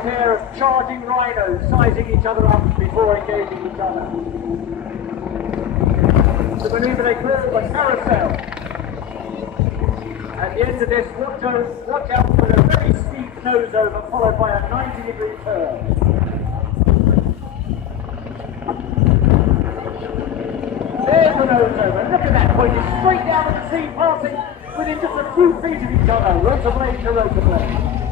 pair of charging rhinos sizing each other up before engaging each other. The manoeuvre they call the carousel. At the end of this, watch out for a very steep nose over followed by a 90-degree turn. There's the nose over. Look at that, pointing straight down at the sea, passing within just a few feet of each other, rotor blade to rotor blade.